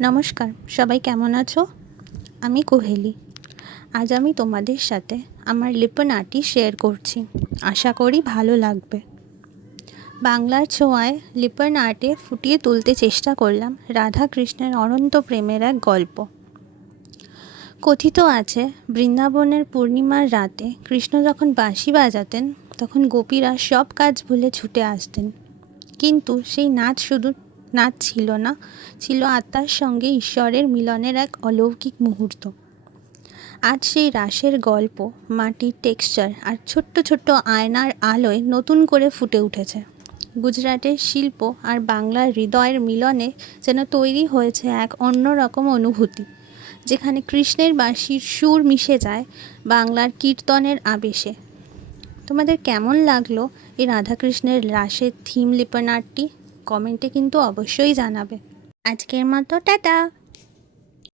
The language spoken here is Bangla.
নমস্কার, সবাই কেমন আছো? আমি কোহেলি। আজ আমি তোমাদের সাথে আমার লিপন আর্টটি শেয়ার করছি। আশা করি ভালো লাগবে। বাংলার ছোঁয়ায় লিপন আর্টে ফুটিয়ে তুলতে চেষ্টা করলাম রাধা কৃষ্ণের অনন্ত প্রেমের এক গল্প। কথিত আছে, বৃন্দাবনের পূর্ণিমার রাতে কৃষ্ণ যখন বাঁশি বাজাতেন তখন গোপীরা সব কাজ ভুলে ছুটে আসতেন। কিন্তু সেই নাচ শুধু নাচ ছিল না, ছিল আত্মার সঙ্গে ঈশ্বরের মিলনের এক অলৌকিক মুহূর্ত। আজ সেই রাসের গল্প মাটির টেক্সচার আর ছোট্ট ছোট্ট আয়নার আলোয় নতুন করে ফুটে উঠেছে। গুজরাটের শিল্প আর বাংলার হৃদয়ের মিলনে যেন তৈরি হয়েছে এক অন্যরকম অনুভূতি, যেখানে কৃষ্ণের বাঁশির সুর মিশে যায় বাংলার কীর্তনের আবেশে। তোমাদের কেমন লাগলো এই রাধাকৃষ্ণের রাসের থিম লিপন আর্টটি? কমেন্টে কিন্তু অবশ্যই জানাবে। আজকের মতো টাটা।